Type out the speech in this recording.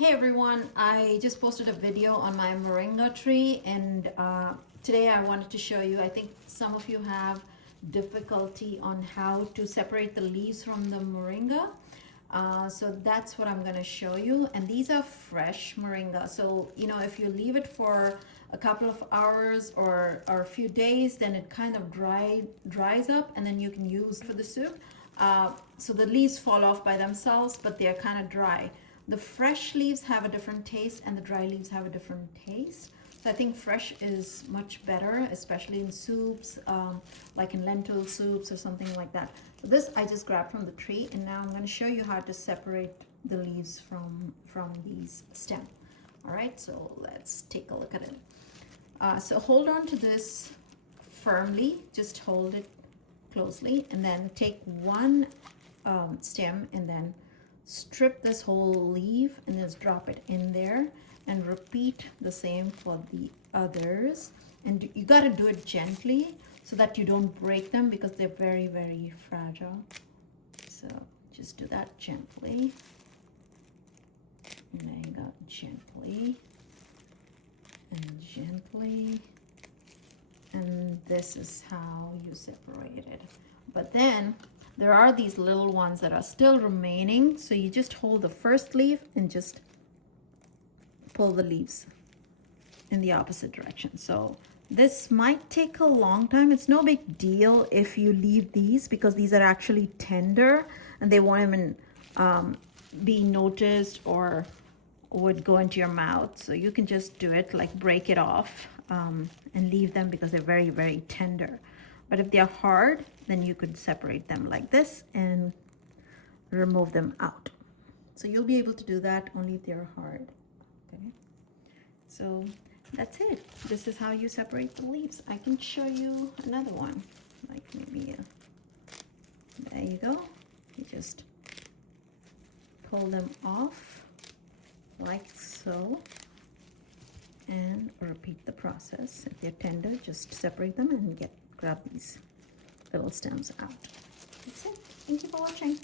Hey everyone, I just posted a video on my moringa tree and today I wanted to show you, I think some of you have difficulty on how to separate the leaves from the moringa. So that's what I'm going to show you, and these are fresh moringa. So you know, if you leave it for a couple of hours or a few days, then it kind of dries up and then you can use for the soup. So the leaves fall off by themselves, but they're kind of dry. The fresh leaves have a different taste and the dry leaves have a different taste. So I think fresh is much better, especially in soups, like in lentil soups or something like that. So this I just grabbed from the tree, and now I'm going to show you how to separate the leaves from these stem. All right, so let's take a look at it. So hold on to this firmly, just hold it closely, and then take one stem and then strip this whole leaf and just drop it in there, and repeat the same for the others. And you got to do it gently so that you don't break them because they're very, very fragile. So just do that gently. And there you go, gently and gently. And this is how you separate it. But then there are these little ones that are still remaining, so you just hold the first leaf and just pull the leaves in the opposite direction. So this might take a long time. It's no big deal if you leave these, because these are actually tender and they won't even be noticed or would go into your mouth. So you can just do it, like break it off and leave them because they're very, very tender. But if they're hard, then you could separate them like this and remove them out. So you'll be able to do that only if they're hard. Okay. So that's it. This is how you separate the leaves. I can show you another one. Like maybe, there you go. You just pull them off like so and repeat the process. If they're tender, just separate them and grab these little stems out. That's it. Thank you for watching.